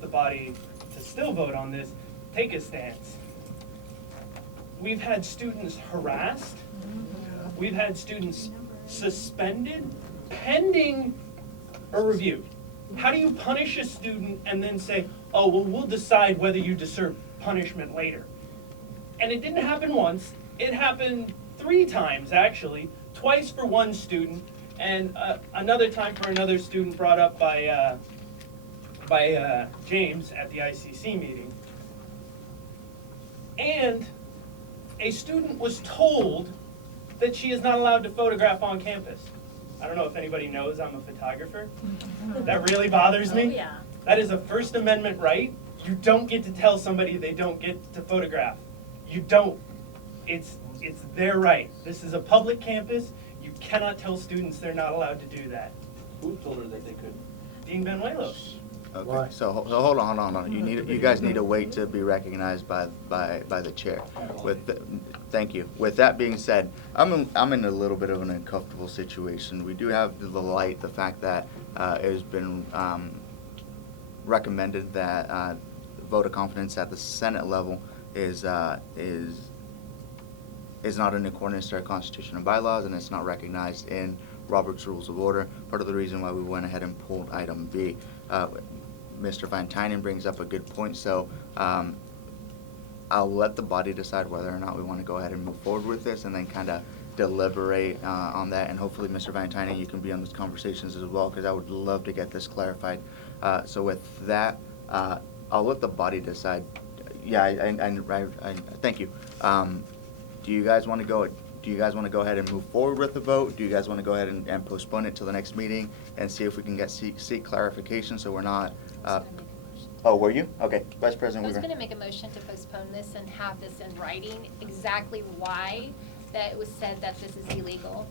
the body to still vote on this, take a stance. We've had students harassed. We've had students suspended pending a review. How do you punish a student and then say, oh, well, we'll decide whether you deserve punishment later? And it didn't happen once. It happened 3 times, actually. Twice for one student, and another time for another student brought up by James at the ICC meeting. And a student was told that she is not allowed to photograph on campus. I don't know if anybody knows I'm a photographer. That really bothers me. Oh, yeah. That is a First Amendment right. You don't get to tell somebody they don't get to photograph. You don't. It's their right. This is a public campus. You cannot tell students they're not allowed to do that. Who told her that they couldn't? Dean Benuelos. Okay, Why? so hold on. You guys need to wait to be recognized by the chair. Thank you. With that being said, I'm in a little bit of an uncomfortable situation. We do have the fact that it has been recommended that vote of confidence at the Senate level is not in accordance to our Constitution and bylaws, and it's not recognized in Robert's Rules of Order. Part of the reason why we went ahead and pulled item B. Mr. Van Tynen brings up a good point, so I'll let the body decide whether or not we want to go ahead and move forward with this, and then kind of deliberate on that. And hopefully, Mr. Van Tynen, you can be on those conversations as well, because I would love to get this clarified. So with that, I'll let the body decide. Yeah, I thank you. Do you guys want to go? Do you guys want to go ahead and move forward with the vote? Do you guys want to go ahead and postpone it till the next meeting and see if we can seek clarification so we're not? Oh, were you? Okay, Vice President I was Weaver. going to make a motion to postpone this and have this in writing, exactly why that it was said that this is illegal.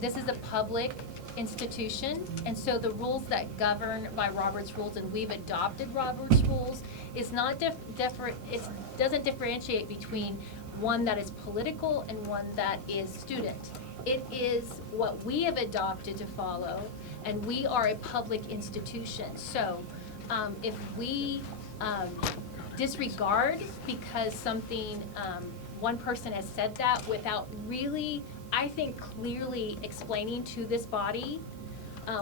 This is a public institution, and so the rules that govern by Robert's Rules, and we've adopted Robert's Rules, is not it doesn't differentiate between one that is political and one that is student. It is what we have adopted to follow, and we are a public institution. So if we disregard because something, one person has said that without really, I think, clearly explaining to this body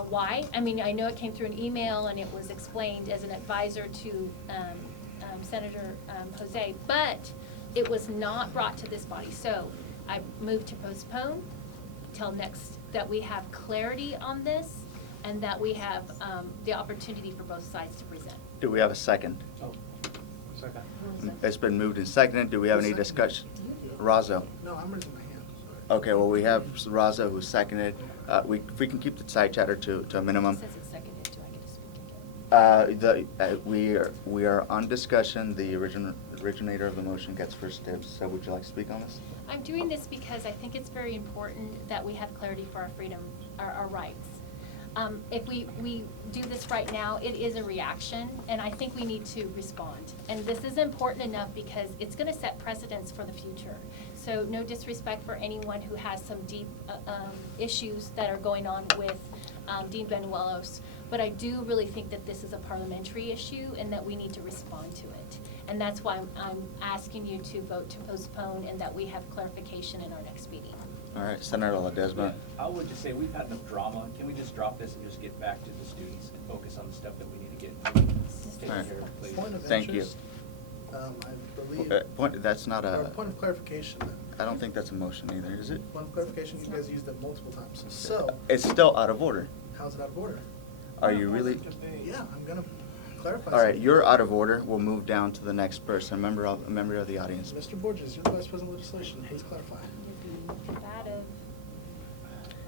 why. I mean, I know it came through an email and it was explained as an advisor to Senator Jose, but it was not brought to this body. So I moved to postpone till next, that we have clarity on this and that we have the opportunity for both sides to present. Do we have a second? Oh, second. It's been moved and seconded. Do we have any discussion? Razo. No, I'm raising my hand, sorry. Okay, well, we have Razo who seconded. If we can keep the side chatter to a minimum. It says it's seconded. Do I get to speak again? We are on discussion. The originator of the motion gets first dibs. So would you like to speak on this? I'm doing this because I think it's very important that we have clarity for our freedom, our rights. If we do this right now, it is a reaction, and I think we need to respond. And this is important enough because it's going to set precedents for the future. So no disrespect for anyone who has some deep issues that are going on with Dean Benuelos, but I do really think that this is a parliamentary issue and that we need to respond to it. And that's why I'm asking you to vote to postpone and that we have clarification in our next meeting. All right, Senator Ledesma. I would just say we've had enough drama. Can we just drop this and just get back to the students and focus on the stuff that we need to get taken All right. care of, please? Point of Thank you. interest, I believe, That's not or a. point of clarification, I don't think that's a motion either, is it? point of clarification, you guys used it multiple times. So, It's still out of order. how's it out of order? Are you really? Yeah, I'm gonna clarify. All right, something. you're out of order. We'll move down to the next person, member of the audience. Mr. Borges, you're the Vice President of Legislation, please clarify. Combative.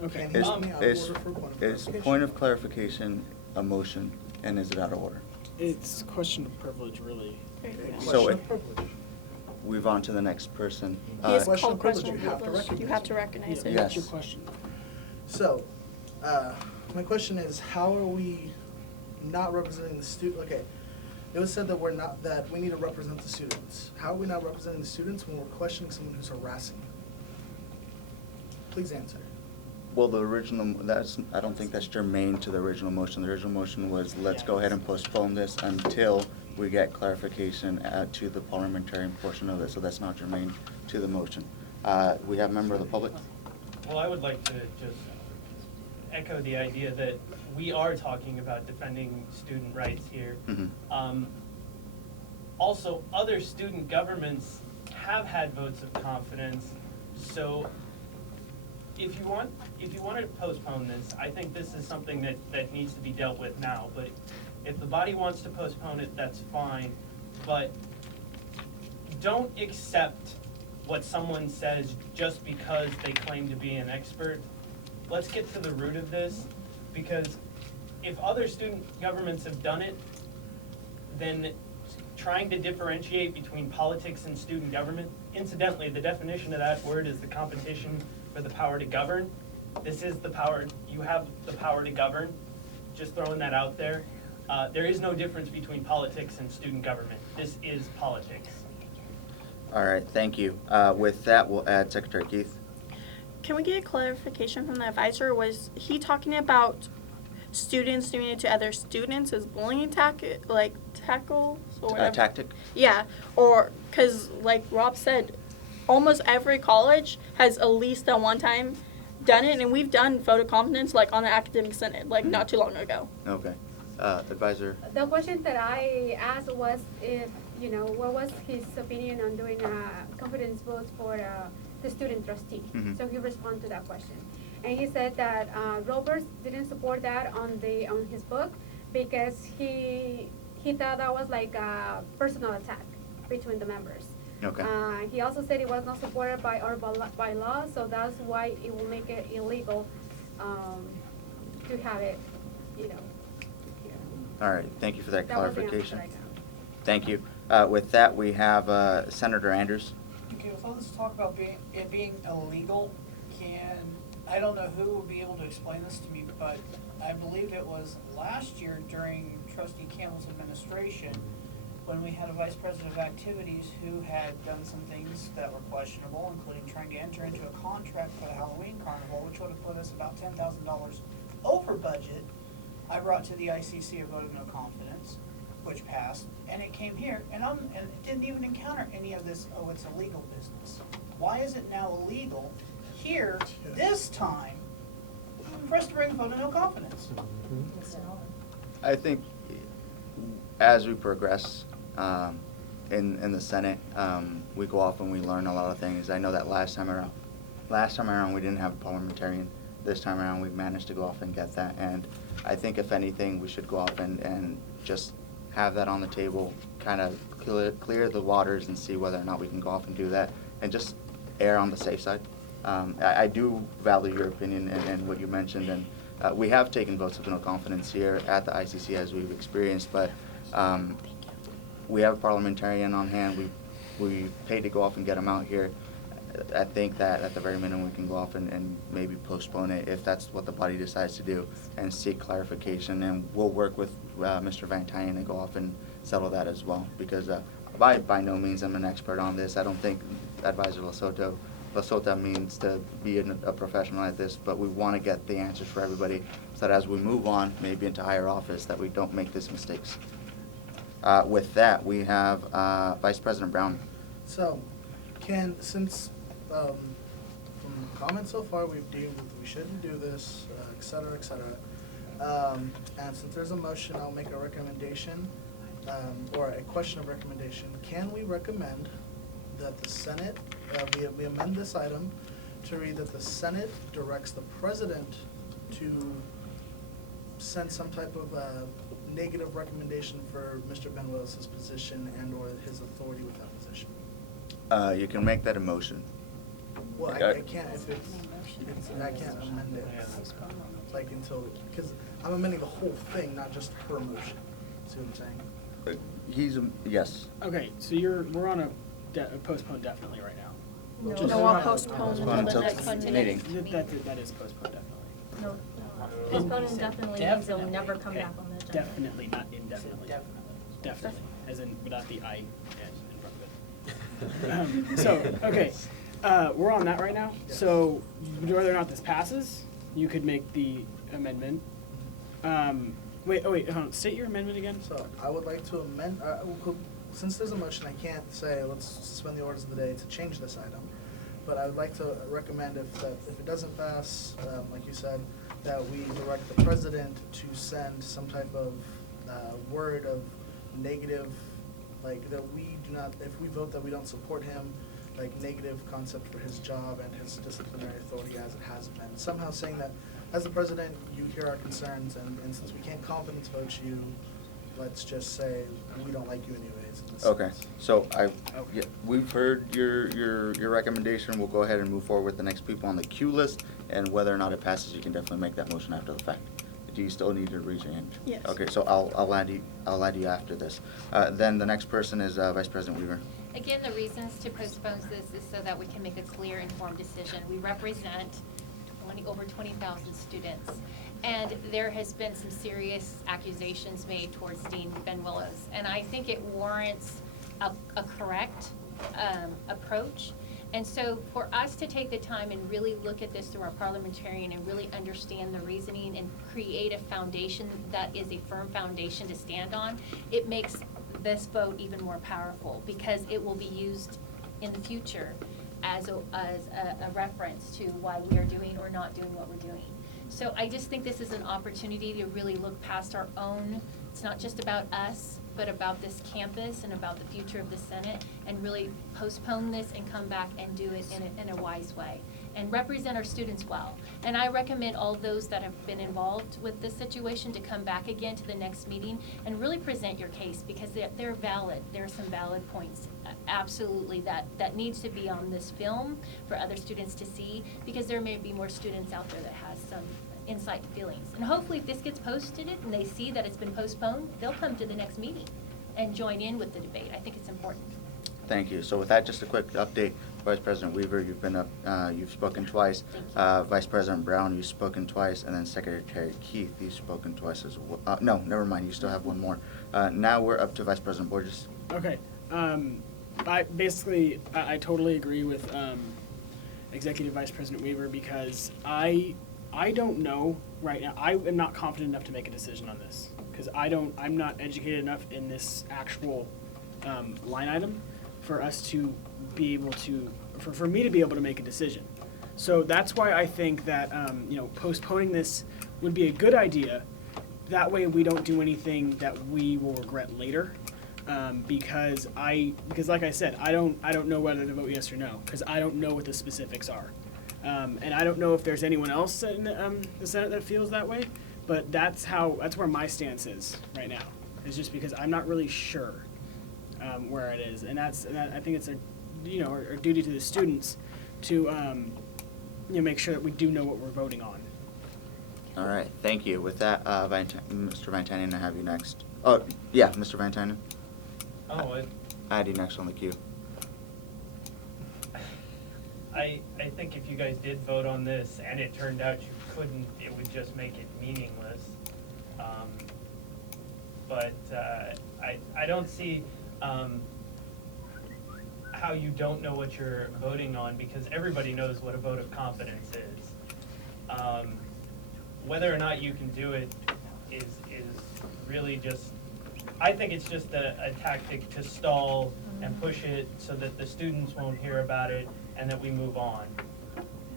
Okay. And Is, he's me out of is, order for point of is clarification. point of clarification a motion, and is it out of order? It's a question of privilege, really. Okay, So question it- of privilege. Move on to the next person. He is Question called of privilege, question you of have to privilege. You recognize have to it. recognize Yeah, it. Yes. What's your question? So, my question is, how are we not representing the student? Okay, it was said that that we need to represent the students. How are we not representing the students when we're questioning someone who's harassing? Please answer. Well, the original, I don't think that's germane to the original motion. The original motion was, let's go ahead and postpone this until we get clarification to the parliamentarian portion of it, so that's not germane to the motion. We have a member of the public? Well, I would like to just echo the idea that we are talking about defending student rights here. Mhm. Also, other student governments have had votes of confidence, so if you want to postpone this, I think this is something that needs to be dealt with now. But if the body wants to postpone it, that's fine. But don't accept what someone says just because they claim to be an expert. Let's get to the root of this, because if other student governments have done it, then trying to differentiate between politics and student government, incidentally, the definition of that word is the competition for the power to govern. This is the power, you have the power to govern, just throwing that out there. There is no difference between politics and student government. This is politics. All right, thank you. With that, we'll add Secretary Keith. Can we get a clarification from the advisor? Was he talking about students doing it to other students as bullying tackles or whatever? Tactic? Yeah, or because like Rob said, almost every college has at least at one time done it, and we've done photo confidence like on the academic senate like not too long ago. Okay. Advisor? The question that I asked was if, what was his opinion on doing a confidence vote for the student trustee? Mhm. So he responded to that question. And he said that Roberts didn't support that on his book because he thought that was like a personal attack between the members. Okay. He also said it was not supported by our by law, so that's why it will make it illegal to have it, here. All right, thank you for that That was the answer clarification. that I got. Thank you. With that, we have Senator Anders. Okay, with all this talk about it being illegal, I don't know who will be able to explain this to me, but I believe it was last year during Trustee Campbell's administration when we had a vice president of activities who had done some things that were questionable, including trying to enter into a contract for the Halloween carnival, which would have put us about $10,000 over budget. I brought to the ICC a vote of no confidence, which passed, and it came here, and it didn't even encounter any of this, oh, it's illegal business. Why is it now illegal here, this time, for us to bring a vote of no confidence? I think as we progress in the Senate, we go off and we learn a lot of things. I know that last time around we didn't have a parliamentarian. This time around we managed to go off and get that, and I think if anything we should go off and just have that on the table, kind of clear the waters and see whether or not we can go off and do that and just err on the safe side. I do value your opinion and what you mentioned, and we have taken votes of no confidence here at the ICC as we've experienced, but we have a parliamentarian on hand. We paid to go off and get him out here. I think that at the very minimum we can go off and maybe postpone it if that's what the body decides to do and seek clarification, and we'll work with Mr. Van Tynen and go off and settle that as well, because by no means I'm an expert on this. I don't think Advisor Lasota means to be a professional at this, but we want to get the answers for everybody so that as we move on, maybe into higher office, that we don't make these mistakes. With that, we have Vice President Brown. So, since from comments so far, we've deemed that we shouldn't do this, et cetera, et cetera. And since there's a motion, I'll make a recommendation, or a question of recommendation. Can we recommend that the Senate, we amend this item to read that the Senate directs the President to send some type of negative recommendation for Mr. Benuelos's position and or his authority with that position? You can make that a motion. Well, I can't if I can't amend it, like until, because I'm amending the whole thing, not just her motion. See what I'm saying? Yes. Okay, so we're on a postpone definitely right now. No, I'll postpone Postpone until until the next the meeting. meeting. That is postponed definitely. No, postpone indefinitely means they'll never come Okay. back on the agenda. Definitely, not indefinitely. Definitely. Definitely, as in without the I in front of it. So, okay, we're on that right now. So whether or not this passes, you could make the amendment. Wait, hold on. State your amendment again. So I would like to amend, since there's a motion, I can't say let's suspend the orders of the day to change this item. But I would like to recommend if it doesn't pass, like you said, that we direct the president to send some type of word of negative, like that we do not, if we vote that we don't support him, like negative concept for his job and his disciplinary authority as it has been. Somehow saying that, as the president, you hear our concerns, and since we can't confidence vote you, let's just say we don't like you anyways. In this Okay, sense. so yeah, we've heard your recommendation. We'll go ahead and move forward with the next people on the queue list, and whether or not it passes, you can definitely make that motion after the fact. Do you still need to raise your hand? Yes. Okay, so I'll add you after this. Then the next person is Vice President Weaver. Again, the reasons to postpone this is so that we can make a clear, informed decision. We represent over 20,000 students, and there has been some serious accusations made towards Dean Ben Willows, and I think it warrants a correct approach. And so for us to take the time and really look at this through our parliamentarian and really understand the reasoning and create a foundation that is a firm foundation to stand on, it makes this vote even more powerful because it will be used in the future as a reference to why we are doing or not doing what we're doing. So I just think this is an opportunity to really look past our own, it's not just about us, but about this campus and about the future of the Senate, and really postpone this and come back and do it in a wise way and represent our students well. And I recommend all those that have been involved with this situation to come back again to the next meeting and really present your case, because they're valid. There are some valid points, absolutely, that needs to be on this film for other students to see, because there may be more students out there that has some insight and feelings. And hopefully if this gets posted and they see that it's been postponed, they'll come to the next meeting and join in with the debate. I think it's important. Thank you. So with that, just a quick update. Vice President Weaver, you've been up, you've spoken twice. Vice President Brown, you've spoken twice, and then Secretary Keith, you've spoken twice as well. No, never mind. You still have one more. Now we're up to Vice President Borges. Okay. I totally agree with Executive Vice President Weaver, because I don't know right now. I am not confident enough to make a decision on this, because I'm not educated enough in this actual line item for us to be able to, for me to be able to make a decision. So that's why I think that postponing this would be a good idea. That way we don't do anything that we will regret later. Because like I said, I don't know whether to vote yes or no, because I don't know what the specifics are. And I don't know if there's anyone else in the Senate that feels that way, but that's where my stance is right now. It's just because I'm not really sure where it is, and I think it's our duty to the students to make sure that we do know what we're voting on. All right, thank you. With that, Mr. Van Tynen, I have you next. Oh, yeah, Mr. Van Tynen. Oh, I had you next on the queue. I think if you guys did vote on this and it turned out you couldn't, it would just make it meaningless. But I don't see how you don't know what you're voting on, because everybody knows what a vote of confidence is. Whether or not you can do it is really just, I think it's just a tactic to stall and push it so that the students won't hear about it and that we move on.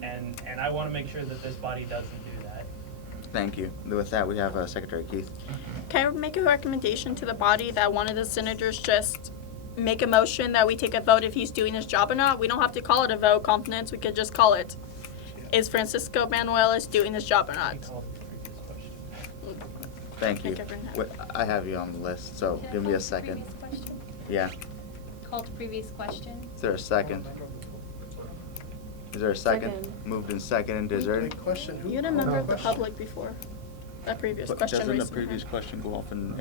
And I want to make sure that this body doesn't do that. Thank you. With that, we have Secretary Keith. Can I make a recommendation to the body that one of the senators just make a motion that we take a vote if he's doing his job or not? We don't have to call it a vote confidence. We could just call it, is Francisco Manuelis doing his job or not? Thank you. Make everyone happy. I have you on the list, so Can I give me call a to second. previous question? Yeah. Call to previous question. Is there a second? Is there a second? Second. Moved and seconded. Is there? Wait, question. Who You had a member of the question? public before. A previous But question doesn't the raised in previous hand. question go off and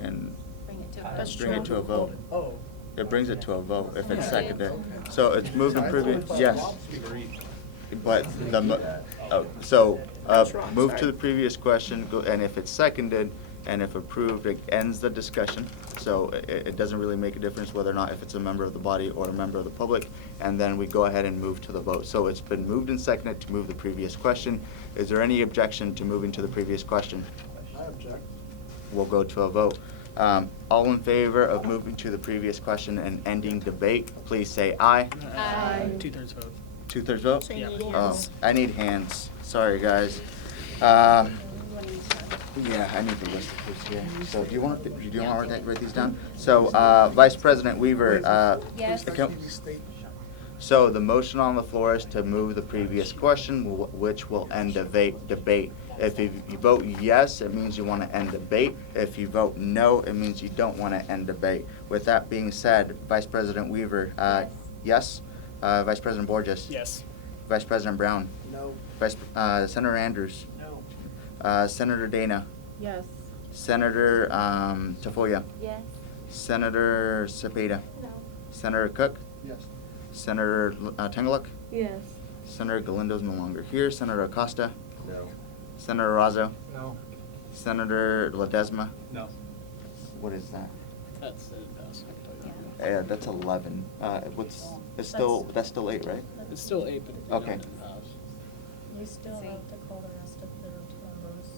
Bring it to a vote. That's bring it to a vote? Oh. It brings it to a vote if it's Yeah. seconded. So it's moved and previous, yes. But That's wrong, move to sorry. the previous question, and if it's seconded, and if approved, it ends the discussion. So it doesn't really make a difference whether or not if it's a member of the body or a member of the public, and then we go ahead and move to the vote. So it's been moved and seconded to move the previous question. Is there any objection to moving to the previous question? I object. We'll go to a vote. All in favor of moving to the previous question and ending debate, please say aye. Aye. 2/3 vote. 2/3 vote? So you need Oh, hands. I need hands. Sorry, guys. Yeah, I need the list of who's here. So do you want to write these down? So, Vice President Weaver, Yes. so the motion on the floor is to move the previous question, which will end debate. If you vote yes, it means you want to end debate. If you vote no, it means you don't want to end debate. With that being said, Vice President Weaver, yes? Vice President Borges? Yes. Vice President Brown? No. Senator Andrews? No. Senator Dana? Yes. Senator Tafoya? Yes. Senator Cepeda? No. Senator Cook? Yes. Senator Tengeluk? Yes. Senator Galindo's no longer here. Senator Acosta? No. Senator Razzo? No. Senator Ledesma? No. What is that? That's it. Pass. I can tell you that. That's 11. That's still 8, right? It's still 8, but Okay. didn't pass. You still have to call the rest of the members.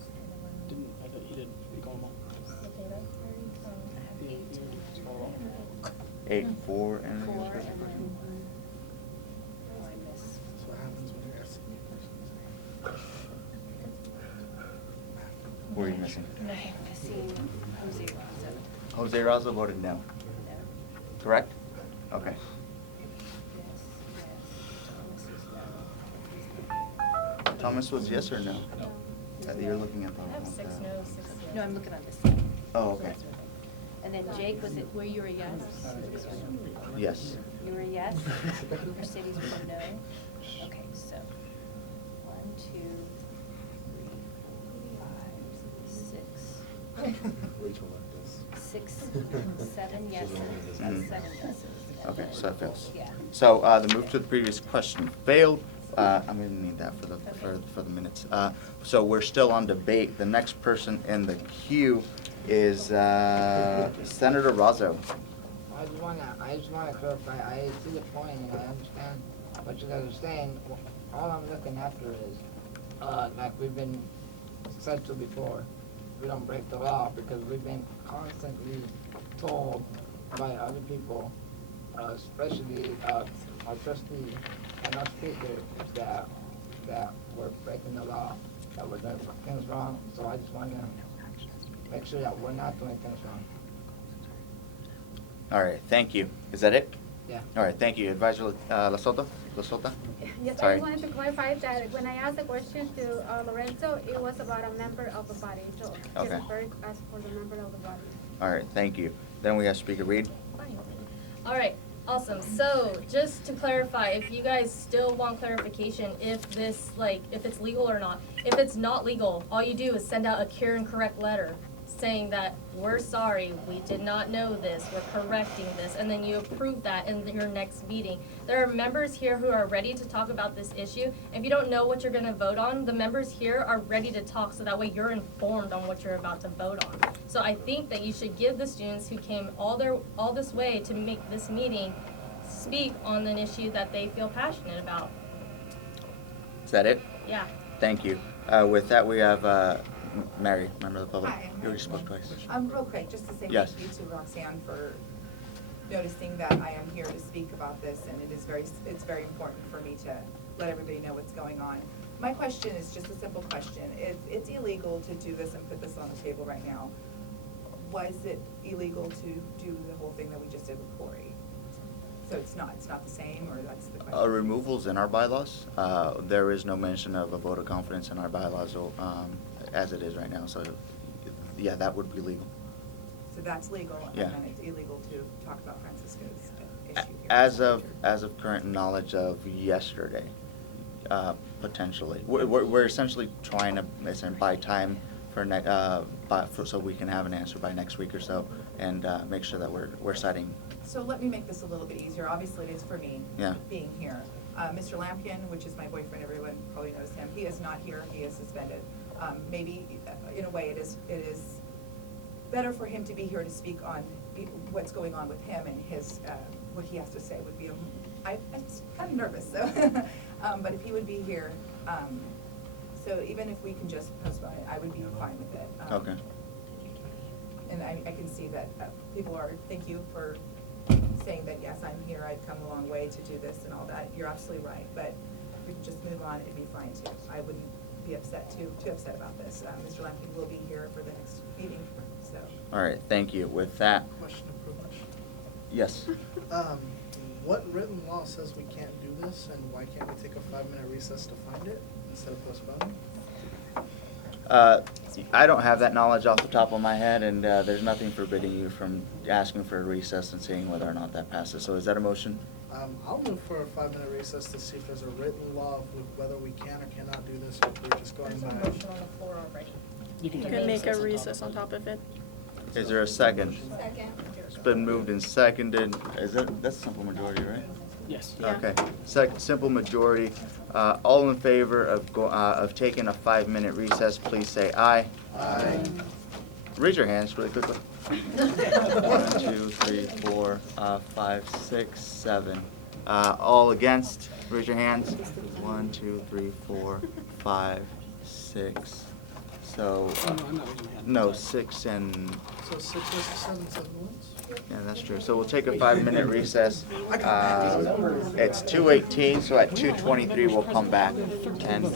Didn't, I thought you did. You call them all. Okay, right? Yeah, you just call them all. 8, 4, and... 4 and then. Oh, I missed. That's what happens when you're asking me questions. What are you missing? Missing Jose Raza. Jose Razzo voted no. No. Correct? Okay. Yes, yes. Thomas is no. Thomas was yes or no? No. You're looking at the... I have 6 no's, 6 yes. No, I'm looking on this side. Oh, okay. And then Jake, was it where you were yes? Yes. You were a yes? Mercedes was a no? Okay, so 1, 2, 3, 4, 5, 6. Rachel left us. 6, 7 yeses, Mhm. 7 yeses. Okay, so that fails. Yeah. So the move to the previous question failed. I'm gonna need that for the minutes. So we're still on debate. The next person in the queue is Senator Razzo. I just wanna clarify, I see the point and I understand what you guys are saying. All I'm looking after is, like we've been said to before, we don't break the law because we've been constantly told by other people, especially our trustee and our speaker, that we're breaking the law, that we're doing things wrong. So I just wanna make sure that we're not doing things wrong. All right, thank you. Is that it? Yeah. All right, thank you. Advisor Lasota? Yes, I Sorry. just wanted to clarify that when I asked the question to Lorenzo, it was about a member of the body, so Okay. just first ask for the member of the body. All right, thank you. Then we have Speaker Reed. All right, awesome. So just to clarify, if you guys still want clarification, if this, if it's legal or not. If it's not legal, all you do is send out a cure and correct letter saying that we're sorry, we did not know this, we're correcting this, and then you approve that in your next meeting. There are members here who are ready to talk about this issue. If you don't know what you're gonna vote on, the members here are ready to talk, so that way you're informed on what you're about to vote on. So I think that you should give the students who came all this way to make this meeting speak on an issue that they feel passionate about. Is that it? Yeah. Thank you. With that, we have Mary, member of the public. Hi, I'm You already Mary. spoke twice. Real quick, just to say Yes. thank you to Roxanne for noticing that I am here to speak about this, and it's very important for me to let everybody know what's going on. My question is just a simple question. If it's illegal to do this and put this on the table right now, was it illegal to do the whole thing that we just did with Corey? So it's not the same, or that's the question? Removals in our bylaws. There is no mention of a vote of confidence in our bylaws as it is right now. So, yeah, that would be legal. So that's legal, Yeah. and then it's illegal to talk about Francisco's issue here. As of current knowledge of yesterday, potentially. We're essentially trying to buy time for so we can have an answer by next week or so, and make sure that we're setting. So let me make this a little bit easier. Obviously, it is for me, Yeah. being here. Mr. Lampion, which is my boyfriend, everyone probably knows him, he is not here, he is suspended. Maybe, in a way, it is better for him to be here to speak on what's going on with him and his, what he has to say would be, I'm kind of nervous, so, but if he would be here, so even if we can just postpone it, I would be fine with it. Okay. And I can see that people are, thank you for saying that, yes, I'm here, I've come a long way to do this and all that. You're absolutely right, but if we could just move on, it'd be fine too. I wouldn't be too upset about this. Mr. Lampkin will be here for the next meeting, so. All right, thank you. With that, Question of privilege. yes. What written law says we can't do this, and why can't we take a 5-minute recess to find it instead of postponing? I don't have that knowledge off the top of my head, and there's nothing forbidding you from asking for a recess and seeing whether or not that passes. So is that a motion? I'll move for a 5-minute recess to see if there's a written law of whether we can or cannot do this, or if we're just going There's a by. motion on the floor already. You can You do can a make a recess recess on top of it. Is there a second? Second. It's been moved and seconded. That's simple majority, right? Yes. Yeah. Okay. Simple majority. All in favor of taking a 5-minute recess, please say aye. Aye. Raise your hands really quickly. 1, 2, 3, 4, 5, 6, 7. All against, raise your hands. 1, 2, 3, 4, 5, 6. So, Oh, no, I'm not raising my hand. no, 6 and, So 6 versus 7 wins? yeah, that's true. So we'll take a 5-minute recess. It's 2:18, so at 2:23 we'll come back and